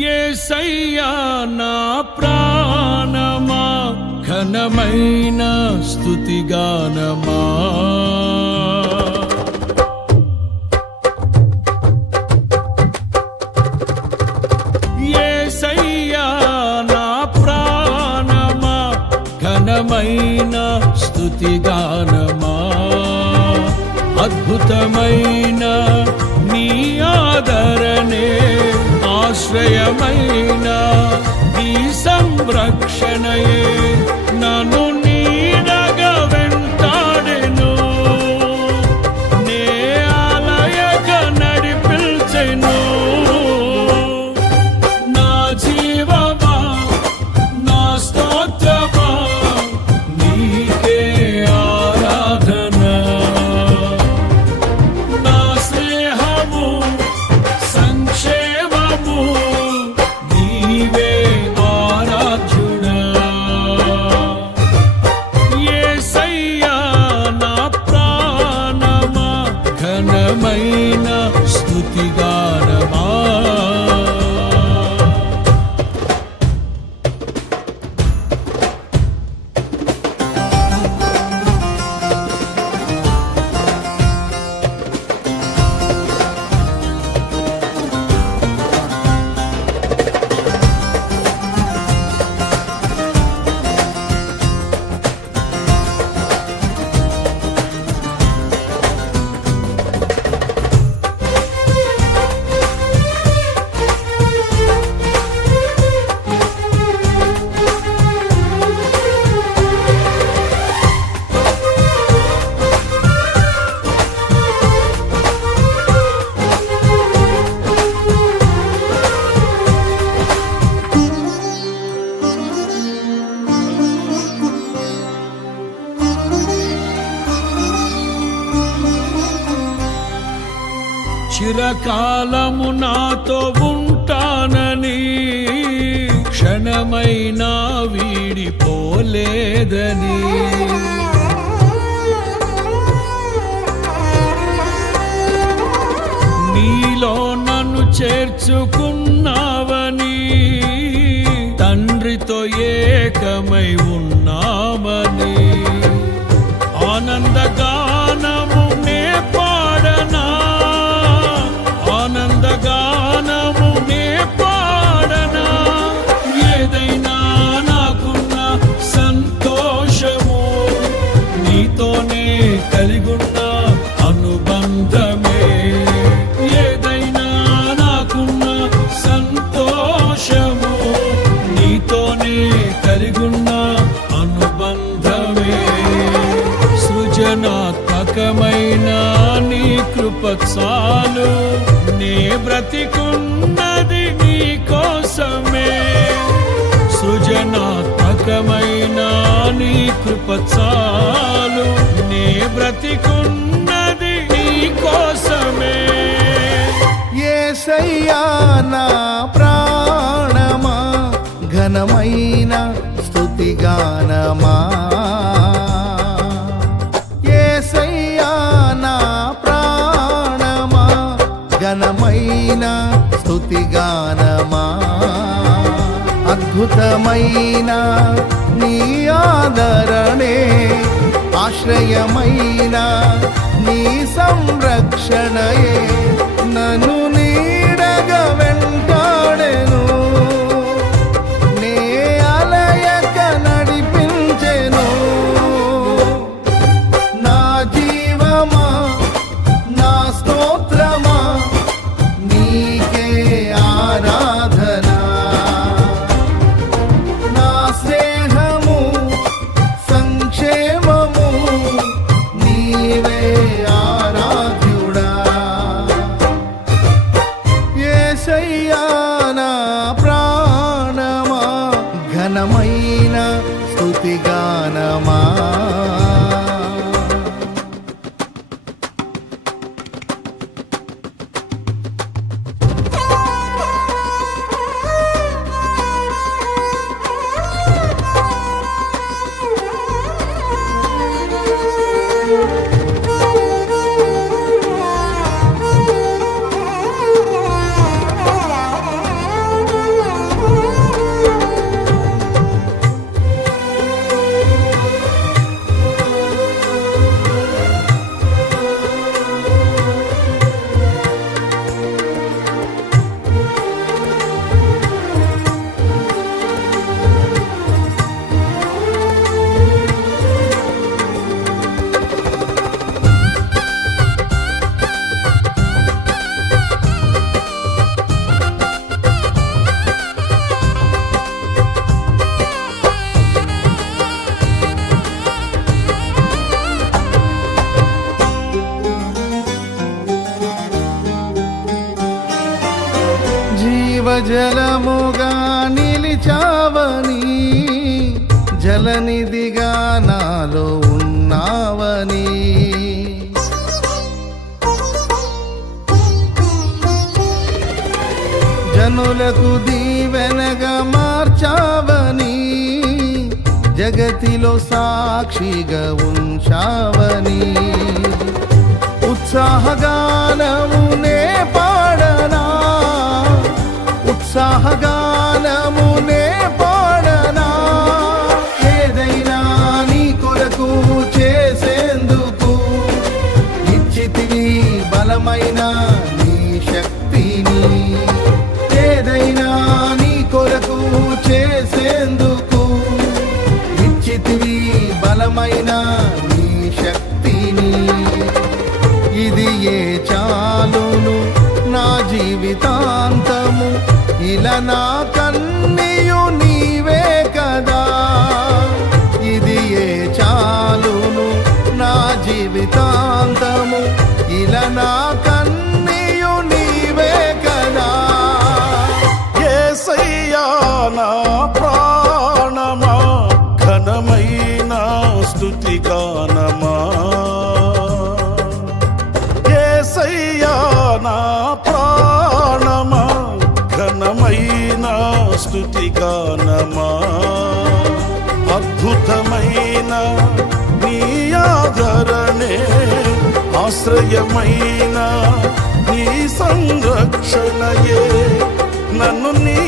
యేసయ్యా నా ప్రాణమా ఘనమైన స్తుతిగానమా యేసయ్యా నా ప్రాణమా ఘనమైన స్తుతిగానమా అద్భుతమైన నీ ఆదరణే ఆశ్రయమైన నీ సంరక్షణయే నన్ను నీడగా వెంటాడెను నే ఆలయగా నడిపించెను నా జీవమా నా స్తోత్రమా నీకే ఆరాధన నా స్నేహము సంక్షేమము నీవే ఆరాధ్యుడా యేసయ్యా నా ప్రాణమా ఘనమైన స్తుతిగానమా చిరకాలము నాతో ఉంటానని క్షణమైనా వీడిపోలేదని నీలో నన్ను చేర్చుకున్నావని తండ్రితో ఏకమై ఉన్నామని ఆనందగానము నే పాడనా ఆనందగానము నే పాడనా ఏదైనా నాకున్న సంతోషము నీతోనే కలిగున్న అనుబంధమే ఏదైనా నాకున్న సంతోషము నీతోనే కలిగున్న అనుబంధమే సృజనాత్మకమైన నీ కృప చాలు నే బ్రతికున్నది నీ కోసమే సృజనాత్మకమైన నీ కృప చాలు నే బ్రతికున్నది నీ కోసమే యేసయ్యా నా ప్రాణమా ఘనమైన స్తుతిగానమా యేసయ్యా నా ప్రాణమా ఘనమైన స్తుతిగానమా అద్భుతమైన నీ ఆదరణే ఆశ్రయమైన నీ సంరక్షణయే నన్ను నీడగా వెంటాడెను నే ఆలయక నడిపించెను నా జీవమా నా స్తోత్రమా నీకే ఆరాధన నా స్నేహము సంక్షేమము నీవే ఆరాధ్యుడా యేసయ్యా నా ప్రాణమా ఘనమైన స్తుతిగానమా జీవజలముగా నిలిచావని, జలనిధిగా నాలో ఉన్నావని, జనులకు దీవెనగా మార్చావని, జగతిలో సాక్షిగా ఉంచావని, ఉత్సాహగానమునే పాడనా, ఉత్సాహగానమునే పాడనా, ఏదైనా నీ కొరకు చేసేందుకు ఇచ్చితివి బలమైన నీ శక్తిని, ఏదైనా నీ కొరకు చేసేందుకు ఇచ్చితివి బలమైన నీ శక్తిని, ఇది ఏ చాలును నా జీవితాంతము, ఇలా నా కన్నీయు నీవే కదా, ఇది ఏ చాలును నా జీవితాంతము, ఇలా నా కన్నీయు నీవే కదా. యేసయ్యా నా ప్రాణమా, ఘనమైన స్తుతి గానమా, యేసయ్యా నా ప్రాణమా, ఘనమైన స్తుతి గానమా, అద్భుతమైన నీ ఆదరణే, ఆశ్రయమైన నీ సంరక్షణయే, నన్ను నీ